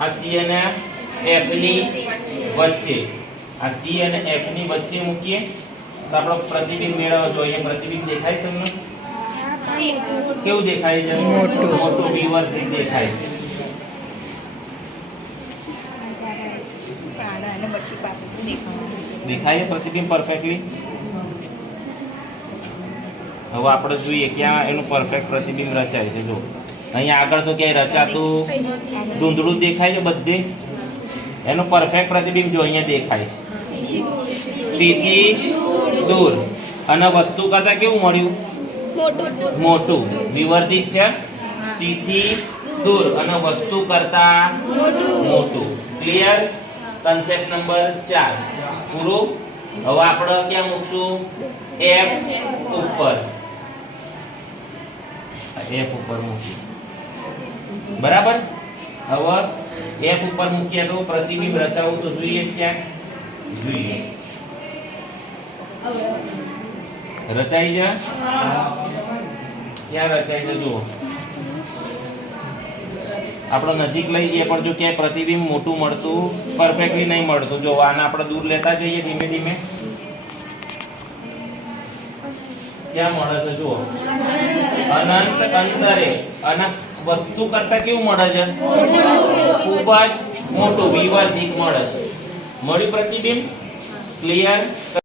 આ C અને F ની વચ્ચે, આ C અને F ની વચ્ચે મૂકીએ તો આપણો પ્રતિબિંબ મેળવવો જોઈએ. અહીંયા પ્રતિબિંબ દેખાય તમને? કેવું દેખાય છે? મોટું વિવર્તિત દેખાય છે. દેખાય પ્રતિબિંબ પરફેક્ટલી? હવે આપણે જોઈએ ક્યાં એનું પરફેક્ટ પ્રતિબિંબ રચાય છે. જો અહીંયા આગળ તો ક્યાંય રચાતું ધૂંધળું દેખાય છે બધે. એનું પરફેક્ટ પ્રતિબિંબ જો અહીંયા દેખાય છે. C થી દૂર અને વસ્તુ કરતા કેવું મળ્યું? મોટું. વિવર્તિત છે. C થી દૂર અને વસ્તુ કરતા મોટું. ક્લિયર? કન્સેપ્ટ નંબર 4 પૂરું. હવે આપણે ક્યાં મૂકશું? F ઉપર. F ઉપર મૂકીએ. બરાબર. હવે F ઉપર મૂકીએ તો પ્રતિબિંબ રચાવું તો જોઈએ જ ક્યાંક. જોઈએ રચાઈ છે. ક્યાં રચાય છે જુઓ. આપણે નજીક લઈ જઈએ પણ જો ક્યાંય પ્રતિબિંબ મોટું મળતું પરફેક્ટલી નહીં મળતું. જો આને આપણે દૂર લેતા જઈએ ધીમે ધીમે. ક્યાં મળે છે જુઓ? અનંત અંતરે. અને વસ્તુ કરતા કેવું મળે છે? ખૂબ જ મોટું વિવર્તિત મળે છે. મળ્યું પ્રતિબિંબ? ક્લિયર?